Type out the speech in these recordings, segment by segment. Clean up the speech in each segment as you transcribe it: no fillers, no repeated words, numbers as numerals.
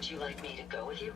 Would you like me to go with you?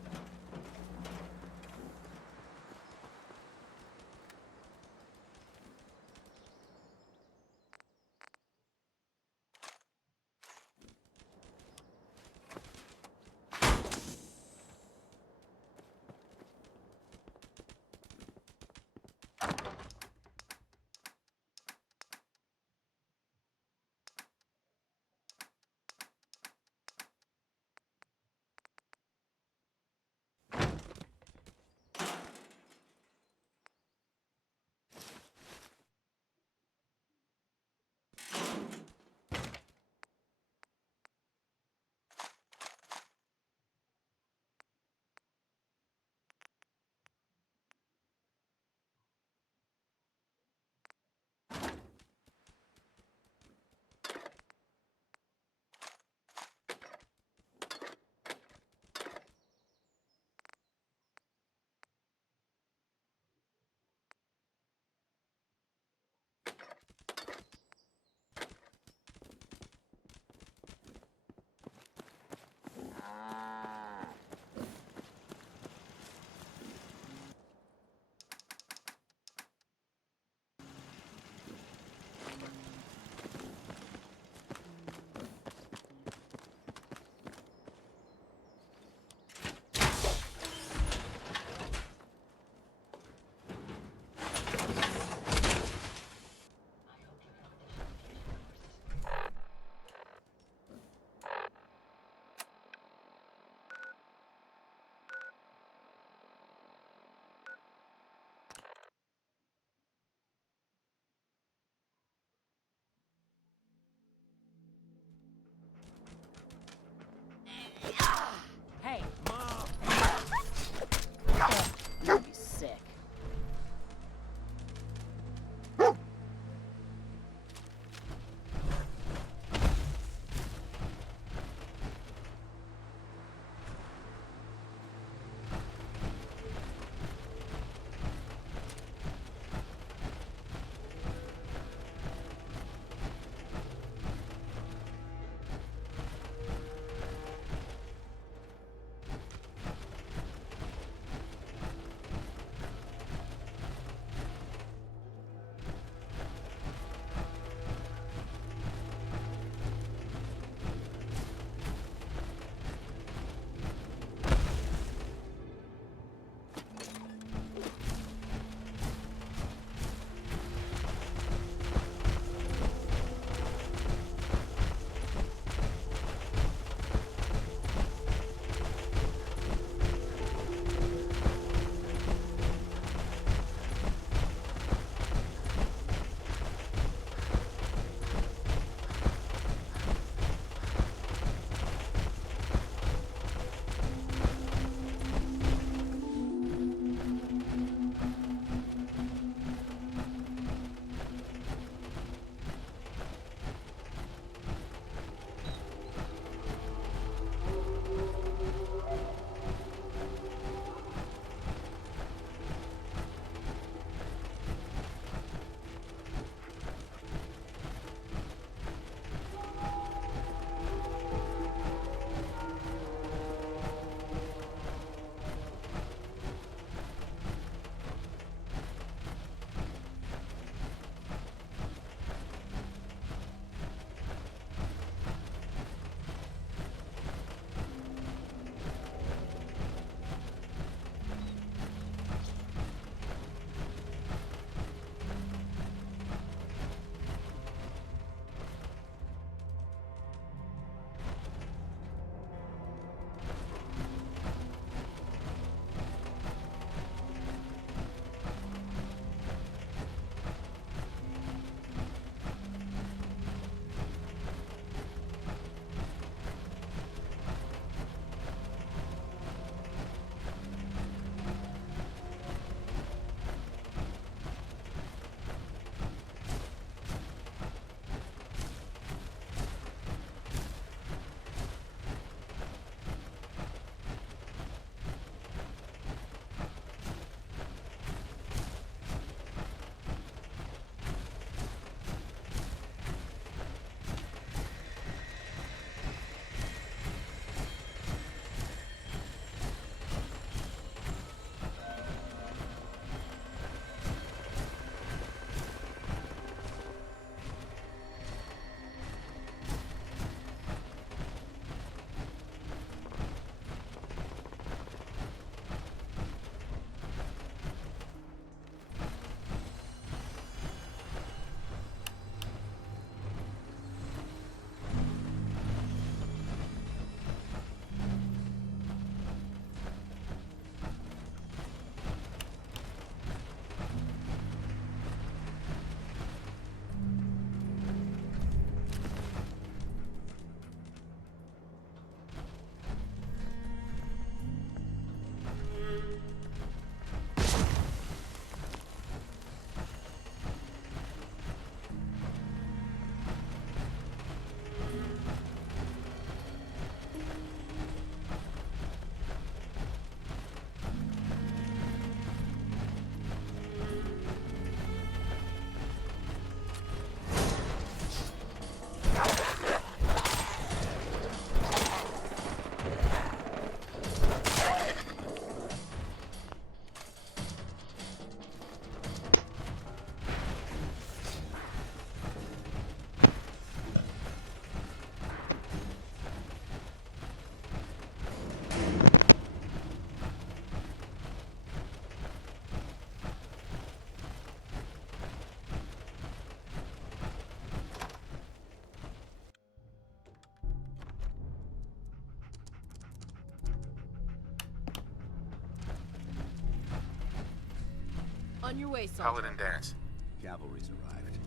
On your way, Sergeant. Paladin Danse. Cavalry's arrived.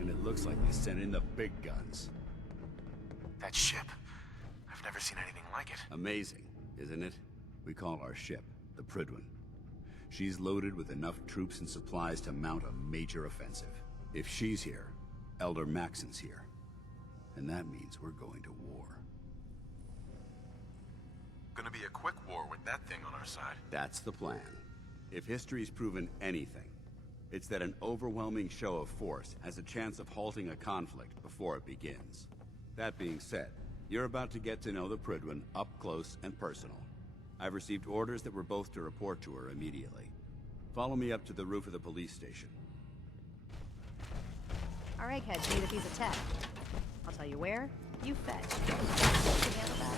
And it looks like they sent in the big guns. That ship. I've never seen anything like it. Amazing, isn't it? We call our ship the Prydwen. She's loaded with enough troops and supplies to mount a major offensive. If she's here, Elder Maxson's here. And that means we're going to war. Gonna be a quick war with that thing on our side. That's the plan. If history's proven anything, it's that an overwhelming show of force has a chance of halting a conflict before it begins. That being said, you're about to get to know the Prydwen up close and personal. I've received orders that we're both to report to her immediately. Follow me up to the roof of the police station. Our eggheads need a piece of tech. I'll tell you where, you fetch. You can handle that.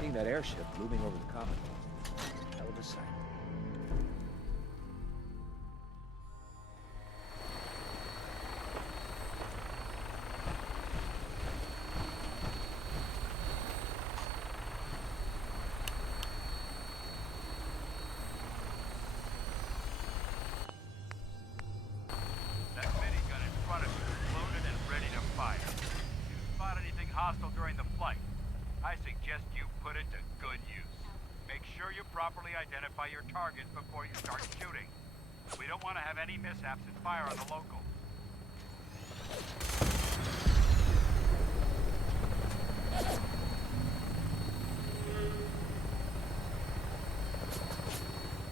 Seeing that airship moving over the Commonwealth, hell of a sight. That minigun in front of you is loaded and ready to fire. If you spot anything hostile during the flight, I suggest you put it to good use. Make sure you properly identify your targets before you start shooting. We don't want to have any mishaps and fire on the local.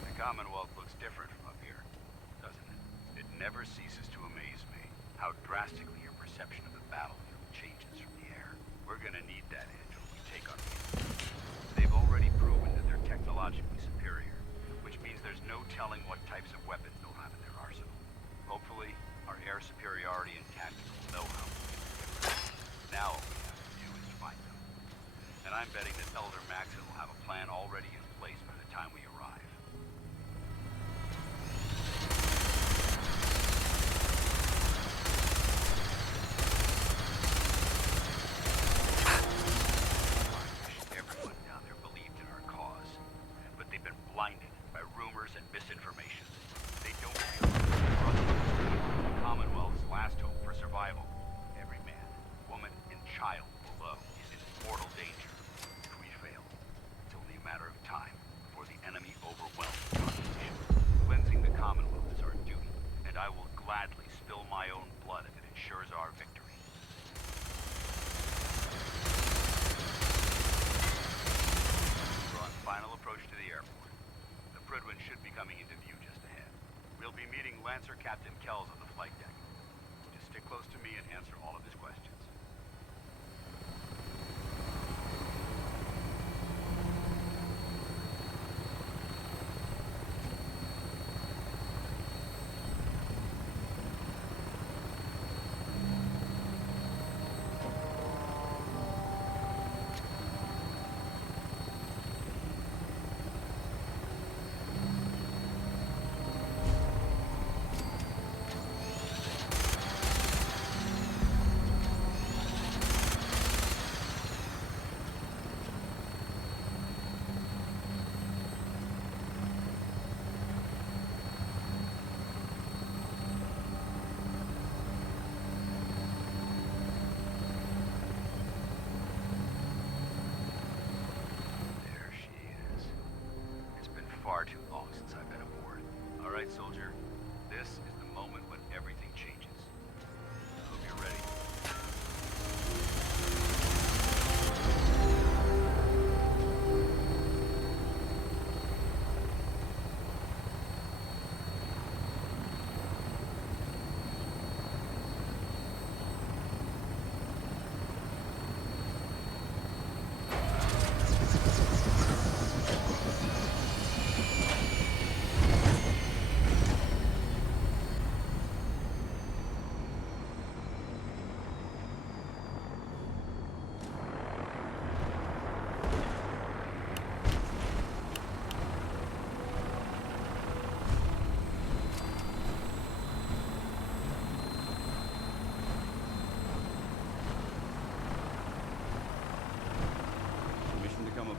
The Commonwealth looks different from up here, doesn't it? It never ceases to amaze me how drastically your perception of the battlefield changes from the air. We're gonna need that edge when we take on the enemy. They've already proven that they're technologically superior, which means there's no telling what types of weapons they'll have in their arsenal. Hopefully, our air superiority and tactical know-how will be different. Now all we have to do is find them. And I'm betting that Elder Maxson will have a plan already in place by the time we arrive. Everyone down there believed in our cause, but they've been blinded by rumors and misinformation. They don't realize that the Commonwealth's last hope for survival. Every man, woman, and child below is in mortal danger. If we fail, it's only a matter of time before the enemy overwhelms the population. Cleansing the Commonwealth is our duty, and I will gladly spill my own blood if it ensures our victory. We're on final approach to the airport. The Prydwen should be coming into view just ahead. We'll be meeting Lancer Captain Kells on the flight deck. Just stick close to me and answer all of his questions.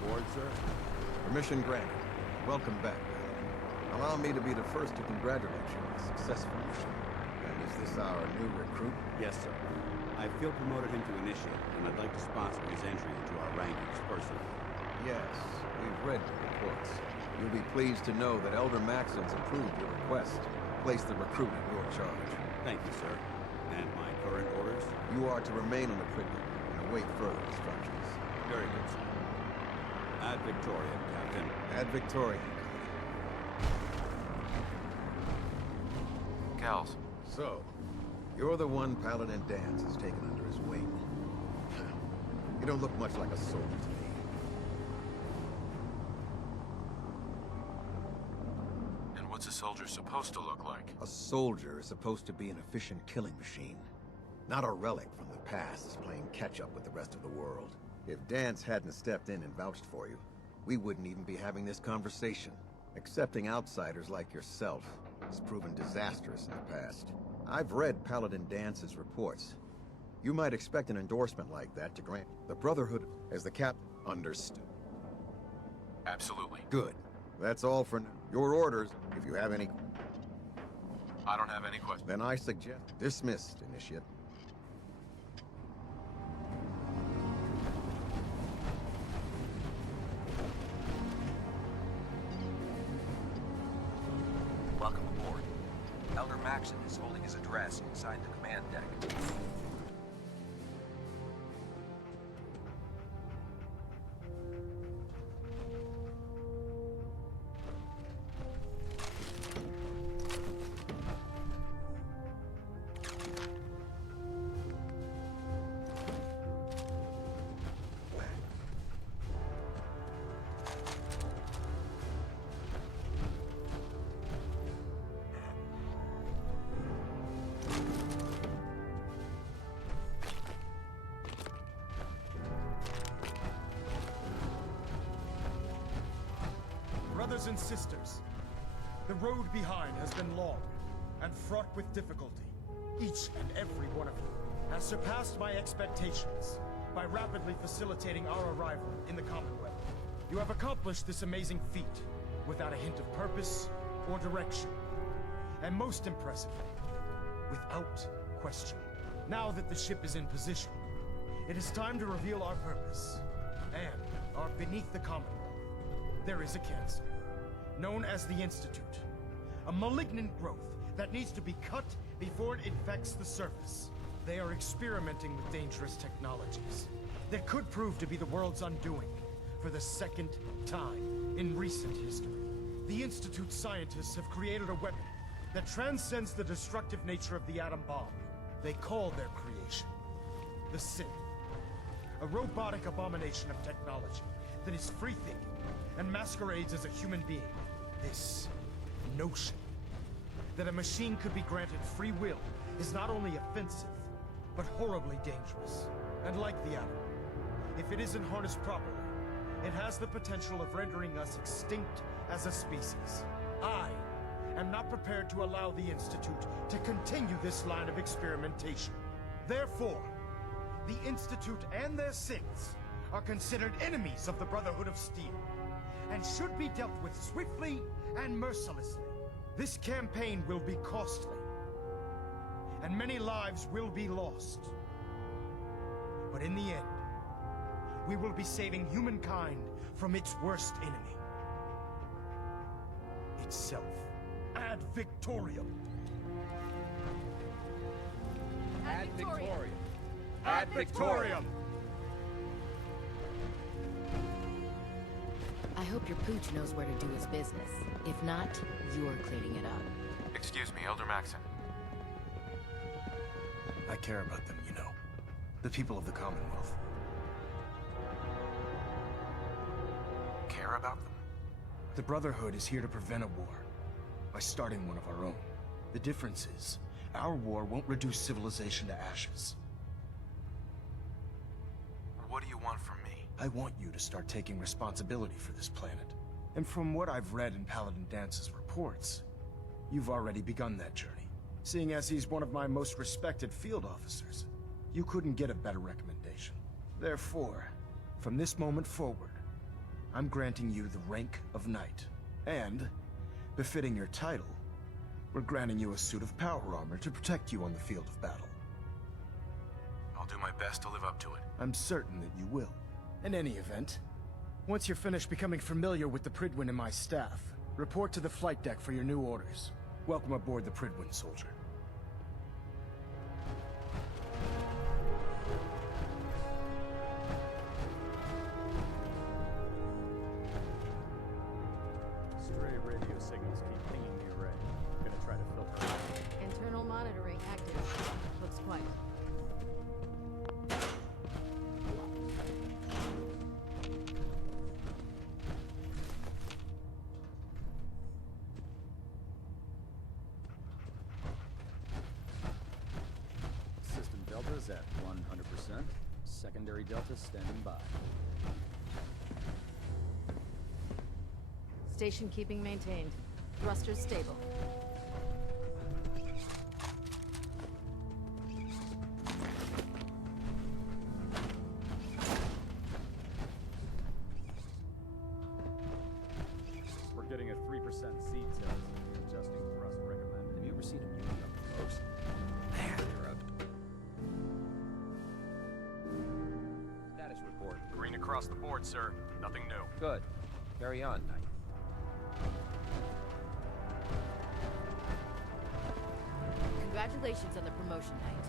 aboard, sir? Permission granted. Welcome back, Paladin. Allow me to be the first to congratulate you on a successful mission. And is this our new recruit? Yes, sir. I feel promoted him to initiate, and I'd like to sponsor his entry into our rankings personally. Yes, we've read the reports. You'll be pleased to know that Elder Maxon's approved your request to place the recruit in your charge. Thank you, sir. And my current orders? You are to remain on the Priggen and await further instructions. Very good, sir. Ad Victoriam, Captain. Ad Victoriam. Gals. So, you're the one Paladin Danse has taken under his wing. You don't look much like a soldier to me. And what's a soldier supposed to look like? A soldier is supposed to be an efficient killing machine. Not a relic from the past playing catch-up with the rest of the world. If Danse hadn't stepped in and vouched for you, we wouldn't even be having this conversation. Accepting outsiders like yourself has proven disastrous in the past. I've read Paladin Dance's reports. You might expect an endorsement like that to grant the Brotherhood as the cap understood. Absolutely. Good. That's all for now. Your orders, if you have any, I don't have any questions. then I suggest dismissed, Initiate. Welcome aboard. Elder Maxon is holding his address inside the command deck. Brothers and sisters, the road behind has been long and fraught with difficulty. Each and every one of you has surpassed my expectations by rapidly facilitating our arrival in the Commonwealth. You have accomplished this amazing feat without a hint of purpose or direction. And most impressively, without question. Now that the ship is in position, it is time to reveal our purpose. And our beneath the Commonwealth, there is a cancer, known as the Institute. A malignant growth that needs to be cut before it infects the surface. They are experimenting with dangerous technologies that could prove to be the world's undoing for the second time in recent history. The Institute scientists have created a weapon that transcends the destructive nature of the atom bomb. They call their creation the Synth. A robotic abomination of technology that is free-thinking and masquerades as a human being. This notion that a machine could be granted free will is not only offensive, but horribly dangerous. And like the atom, if it isn't harnessed properly, it has the potential of rendering us extinct as a species. I am not prepared to allow the Institute to continue this line of experimentation. Therefore, the Institute and their synths are considered enemies of the Brotherhood of Steel, and should be dealt with swiftly and mercilessly. This campaign will be costly, and many lives will be lost. But in the end, we will be saving humankind from its worst enemy. Itself. Ad Victoriam. Ad Victoriam. Ad Victoriam. I hope your pooch knows where to do his business. If not, you're cleaning it up. Excuse me, Elder Maxon. I care about them, you know. The people of the Commonwealth. Care about them? The Brotherhood is here to prevent a war by starting one of our own. The difference is, our war won't reduce civilization to ashes. What do you want from me? I want you to start taking responsibility for this planet. And from what I've read in Paladin Dance's reports, you've already begun that journey. Seeing as he's one of my most respected field officers, you couldn't get a better recommendation. Therefore, from this moment forward, I'm granting you the rank of knight. And, befitting your title, we're granting you a suit of power armor to protect you on the field of battle. I'll do my best to live up to it. I'm certain that you will. In any event, once you're finished becoming familiar with the Prydwen and my staff, report to the flight deck for your new orders. Welcome aboard the Prydwen, soldier. Stray radio signals keep pinging the array. I'm gonna try to filter it out. Internal monitoring active. Looks quiet. System delta's at 100%. Secondary delta standing by. Station keeping maintained. Thrusters stable. We're getting a 3% Z tilt. Adjusting thrust recommended. Have you ever seen a Muni up close? Man, they're up. Status report. Green across the board, sir. Nothing new. Good. Carry on, Knight. Congratulations on the promotion, Knight.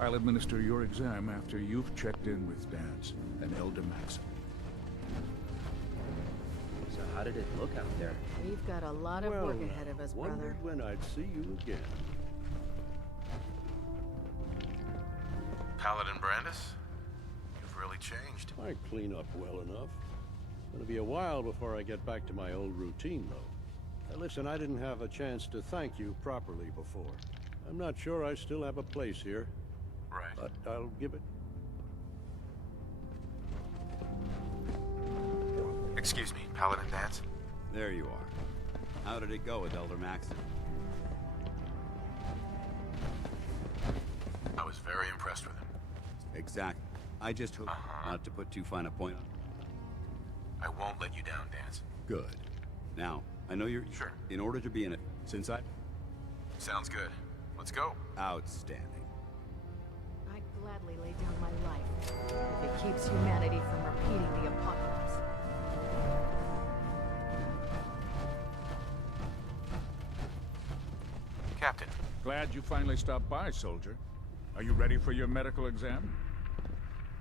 I'll administer your exam after you've checked in with Dance and Elder Maxon. So how did it look out there? We've got a lot of work ahead of us, brother. Wondered when I'd see you again. Paladin Brandis? You've really changed. I clean up well enough. It'll be a while before I get back to my old routine, though. Now, listen, I didn't have a chance to thank you properly before. I'm not sure I still have a place here. Right. But I'll give it... Excuse me, Paladin Dance? There you are. How did it go with Elder Maxon? I was very impressed with him. Exactly. I just hope not to put too fine a point on. I won't let you down, Dance. Good. Now, I know you're... Sure. In order to be in it, since I... Sounds good. Let's go. Outstanding. I'd gladly lay down my life if it keeps humanity from repeating the apocalypse. Captain. Glad you finally stopped by, soldier. Are you ready for your medical exam?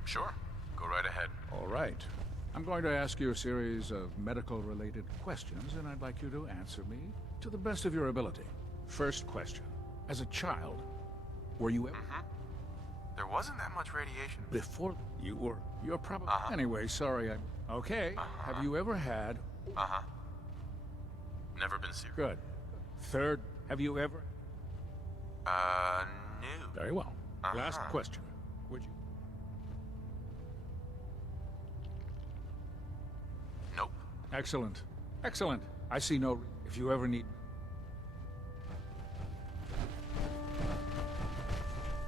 Sure. Go right ahead. All right. I'm going to ask you a series of medical-related questions, and I'd like you to answer me to the best of your ability. First question. As a child, were you ever... There wasn't that much radiation. Before you were... You're probably... Anyway, sorry, I... Okay. Have you ever had... Never been serious. Good. Third, have you ever... No. Very well. Last question. Would you... Nope. Excellent. Excellent. I see no... If you ever need...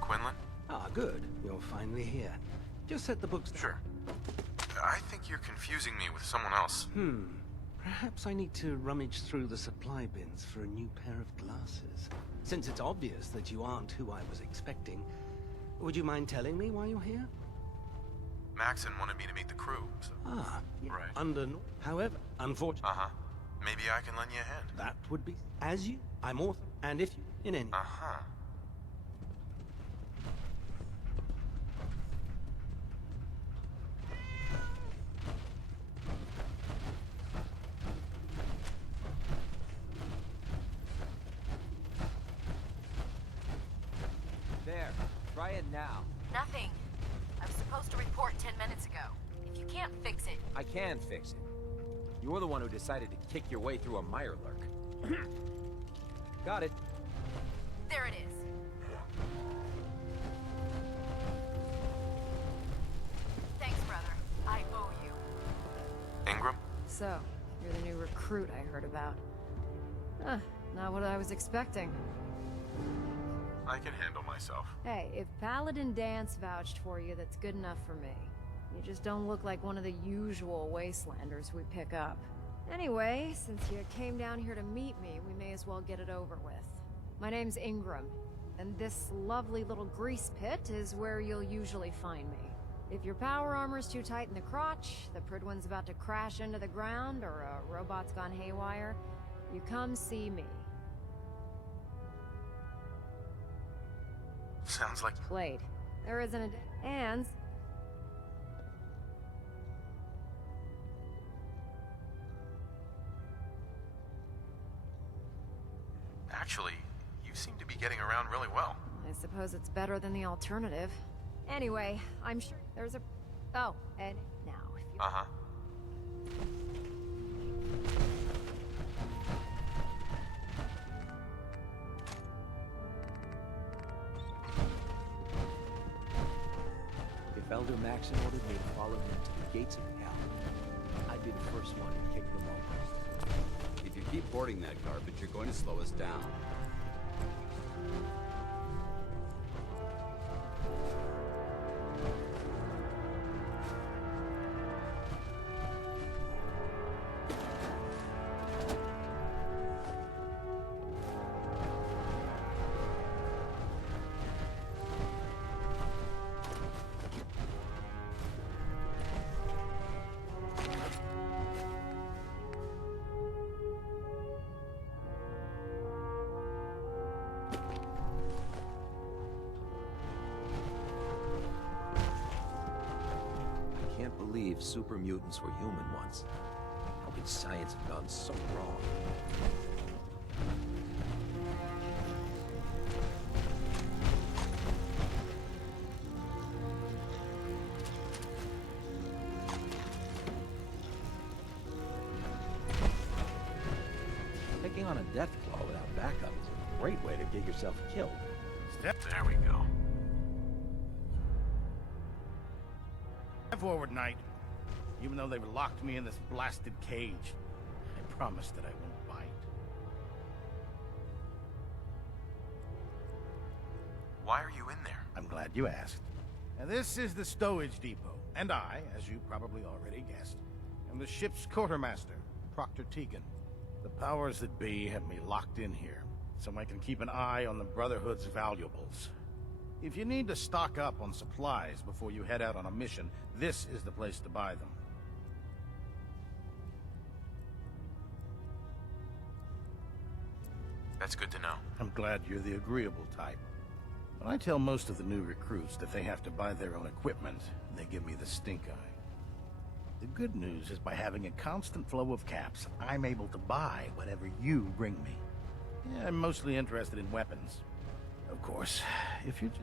Quinlan? Ah, good. You're finally here. Just set the books down. Sure. I think you're confusing me with someone else. Perhaps I need to rummage through the supply bins for a new pair of glasses. Since it's obvious that you aren't who I was expecting, would you mind telling me why you're here? Maxon wanted me to meet the crew, so... Yeah, right. However, unfortunately... Maybe I can lend you a hand. That would be... As you, I'm author, and if you, in any... There. Try it now. Nothing. I was supposed to report 10 minutes ago. If you can't fix it... I can fix it. You're the one who decided to kick your way through a Mirelurk. Got it. There it is. Thanks, brother. I owe you. Ingram? So, you're the new recruit I heard about. Huh, not what I was expecting. I can handle myself. Hey, if Paladin Dance vouched for you, that's good enough for me. You just don't look like one of the usual wastelanders we pick up. Anyway, since you came down here to meet me, we may as well get it over with. My name's Ingram, and this lovely little grease pit is where you'll usually find me. If your power armor's too tight in the crotch, the Prydwen's about to crash into the ground, or a robot's gone haywire, you come see me. Sounds like... Played. There isn't a... And... Actually, you seem to be getting around really well. I suppose it's better than the alternative. Anyway, I'm sure there's a... Oh, and now if you... Uh-huh. If Elder Maxim ordered me to follow him to the gates of hell, I'd be the first one to kick them off. If you keep hoarding that garbage, you're going to slow us down. Believe super mutants were human once. How could science have gone so wrong? Taking on a Deathclaw without backup is a great way to get yourself killed. There we go. Forward, Knight. Even though they've locked me in this blasted cage, I promise that I won't bite. Why are you in there? I'm glad you asked. Now, this is the stowage depot, and I, as you probably already guessed, am the ship's quartermaster, Proctor Tegan. The powers that be have me locked in here, so I can keep an eye on the Brotherhood's valuables. If you need to stock up on supplies before you head out on a mission, this is the place to buy them. That's good to know. I'm glad you're the agreeable type. When I tell most of the new recruits that they have to buy their own equipment, they give me the stink eye. The good news is by having a constant flow of caps, I'm able to buy whatever you bring me. Yeah, I'm mostly interested in weapons. Of course, if you just...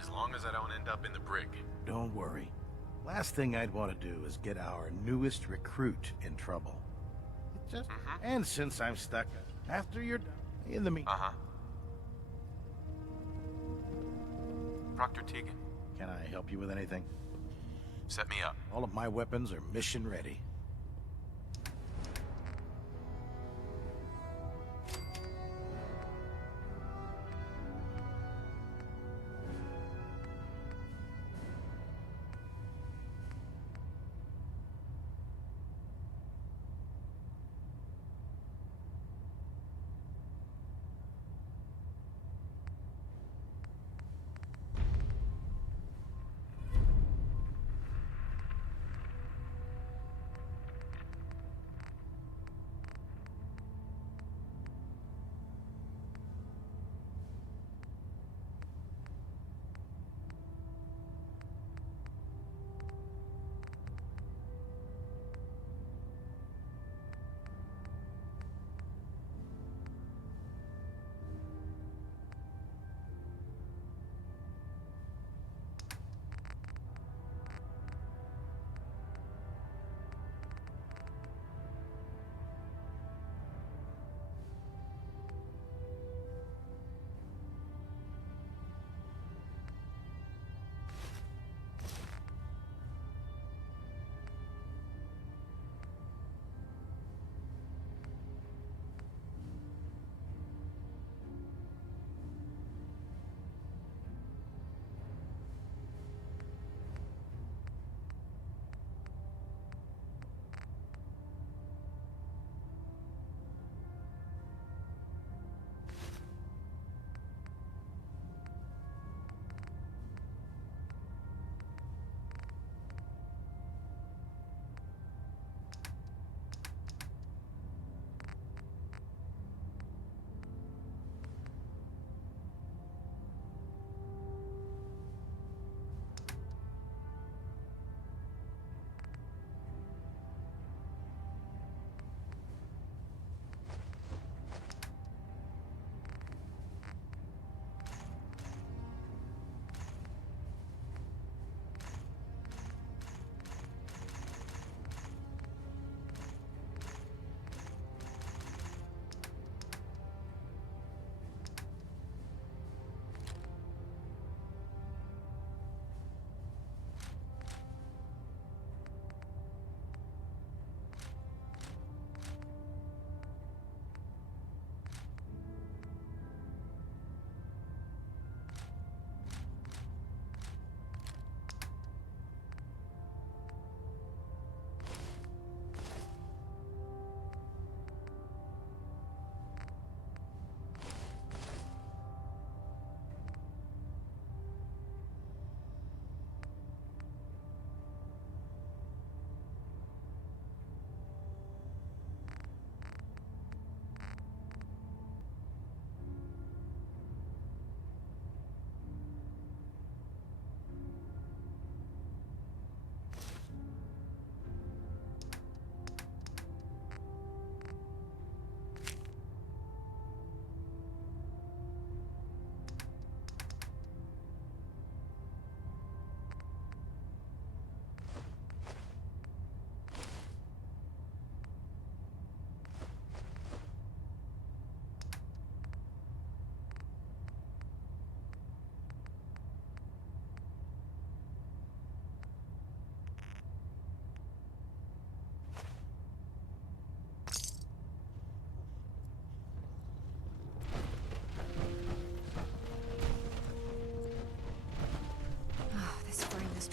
As long as I don't end up in the brig. Don't worry. Last thing I'd want to do is get our newest recruit in trouble. It just... And since I'm stuck, after you're done, in the meantime... Proctor Tegan. Can I help you with anything? Set me up. All of my weapons are mission ready.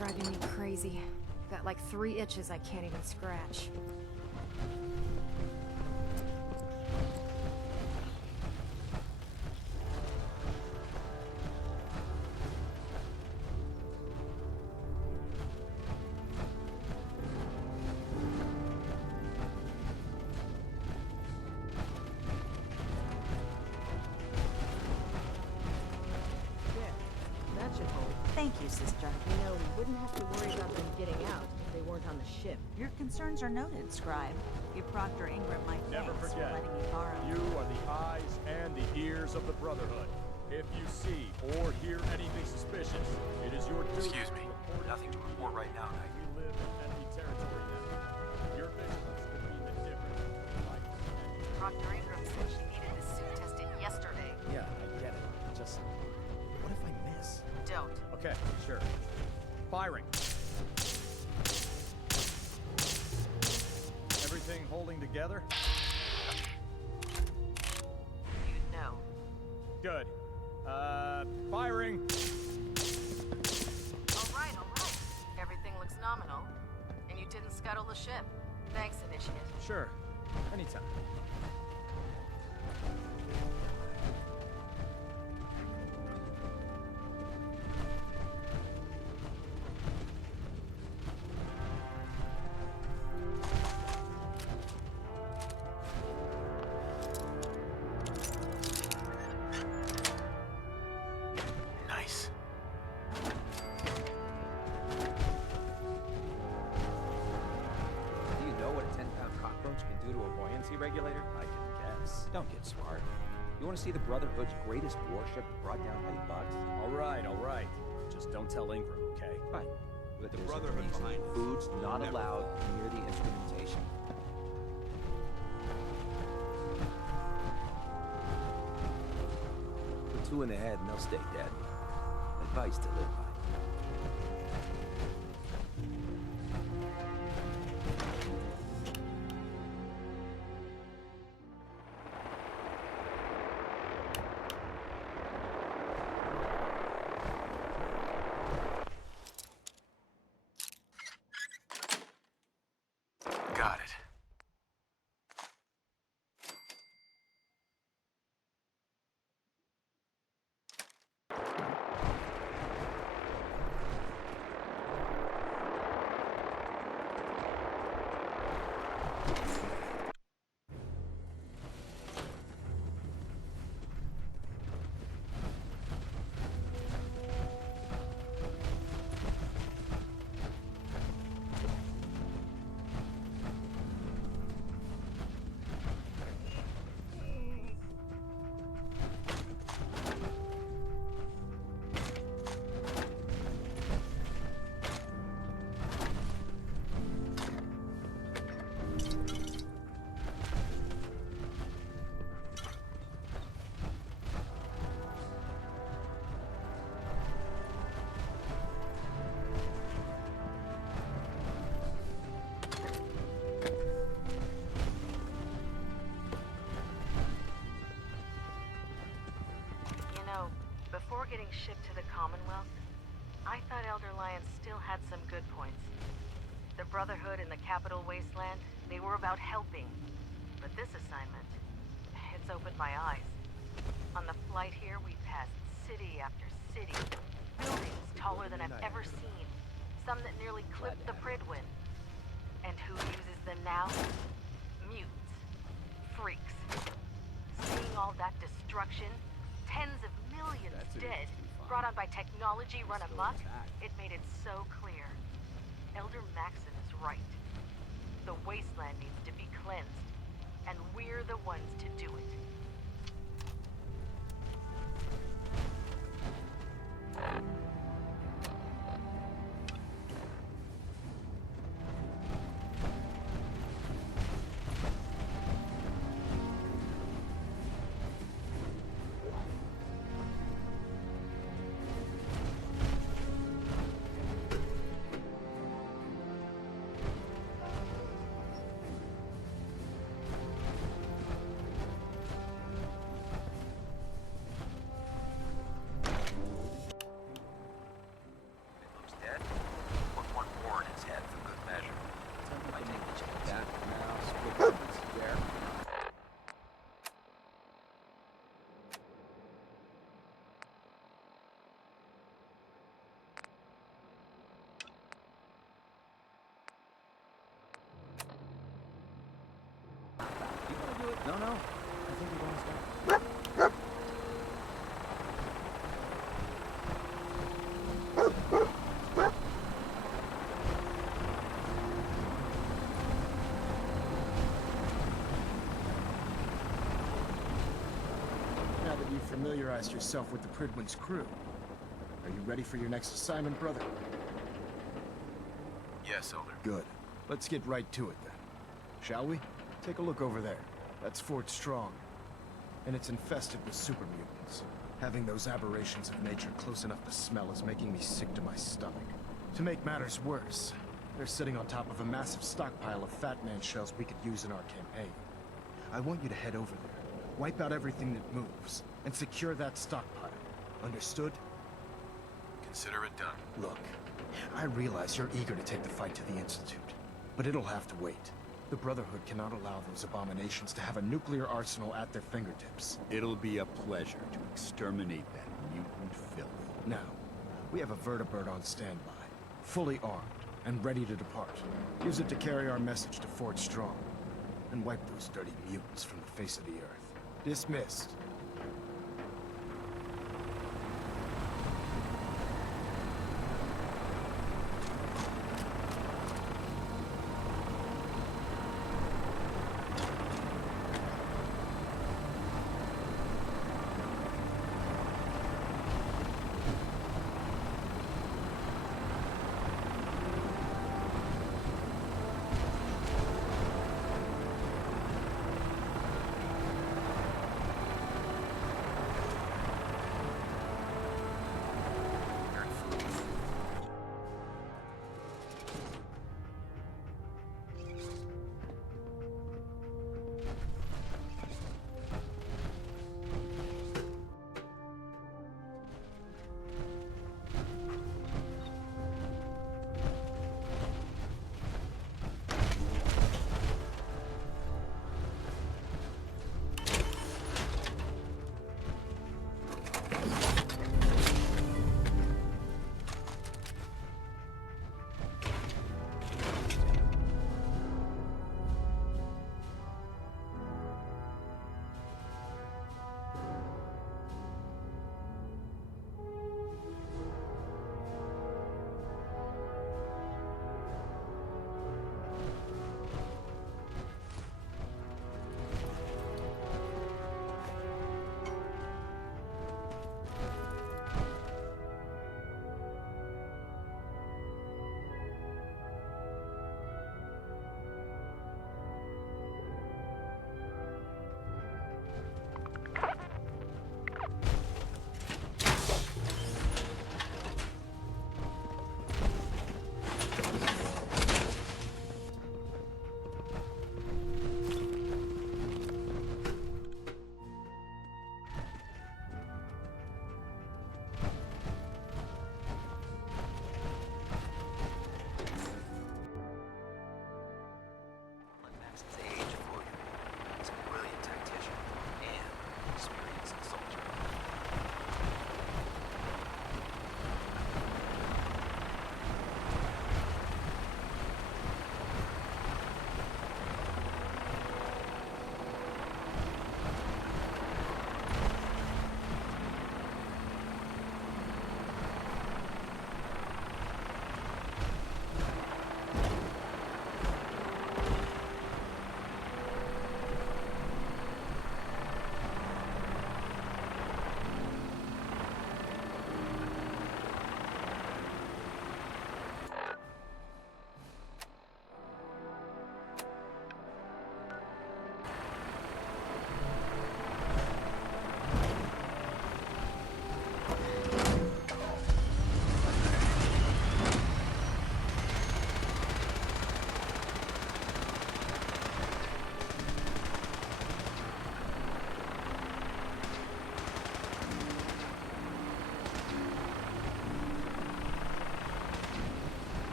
driving me crazy. Got like 3 itches I can't even scratch. Thank you, sister. You know, we wouldn't have to worry about them getting out if they weren't on the ship. Your concerns are noted, Scribe. Give Proctor Ingram my Never thanks for forget, letting me borrow. you are the eyes and the ears of the Brotherhood. If you see or hear anything suspicious, it is your duty. Excuse me. Nothing to report right now, Knight. We live in enemy territory now. Your vigilance will mean the difference. Proctor Ingram said she needed this suit tested yesterday. Yeah, I get it. Just, what if I miss? Don't. Okay, sure. Firing. Everything holding together? You'd know. Good. Firing. All right. Everything looks nominal. And you didn't scuttle the ship. Thanks, Initiative. Sure. Anytime. Nice. Do you know what a 10-pound cockroach can do to a buoyancy regulator? I can guess. Don't get smart. You want to see the Brotherhood's greatest warship brought down heavy bugs? All right. Just don't tell Ingram, okay? Right. But The there's a Brotherhood reason. behind this. Food's not Never allowed fail. near the instrumentation. Put 2 in the head and they'll stay dead. Advice to live by. Got it. You know, before getting shipped to the Commonwealth, I thought Elder Lion still had some good points. The Brotherhood in the Capital Wasteland, they were about helping. But this assignment, it's opened my eyes. On the flight here, we passed city after city, buildings taller than I've ever seen, some that nearly clipped the Pridwin. And who uses them now? Mutants. Freaks. Seeing all that destruction, tens of millions dead, brought on by technology run amok, it made it so clear. Elder Maxon is right. The wasteland needs to be cleansed, and we're the ones to do it. familiarized yourself with the Prydwen's crew. Are you ready for your next assignment, brother? Yes, Elder. Good. Let's get right to it then. Shall we? Take a look over there. That's Fort Strong. And it's infested with super mutants. Having those aberrations of nature close enough to smell is making me sick to my stomach. To make matters worse, they're sitting on top of a massive stockpile of Fat Man shells we could use in our campaign. I want you to head over there, wipe out everything that moves, and secure that stockpile. Understood? Consider it done. Look, I realize you're eager to take the fight to the Institute, but it'll have to wait. The Brotherhood cannot allow those abominations to have a nuclear arsenal at their fingertips. It'll be a pleasure to exterminate that mutant filth. Now, we have a vertibird on standby, fully armed, and ready to depart. Use it to carry our message to Fort Strong, and wipe those dirty mutants from the face of the earth. Dismissed.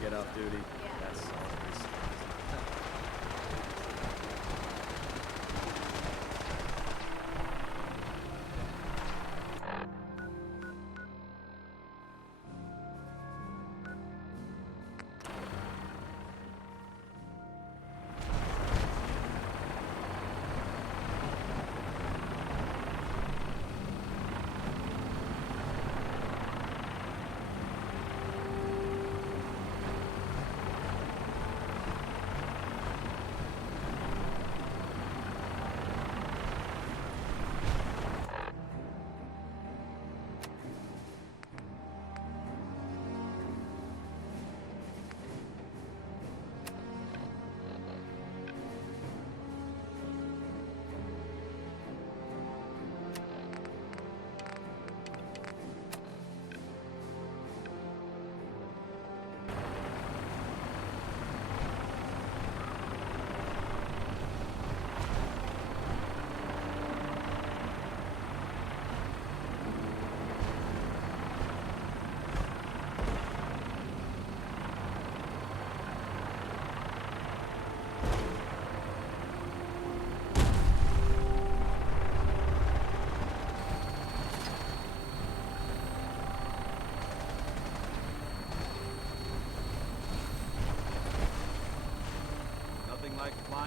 Get off duty. That's always.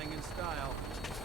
Flying in style.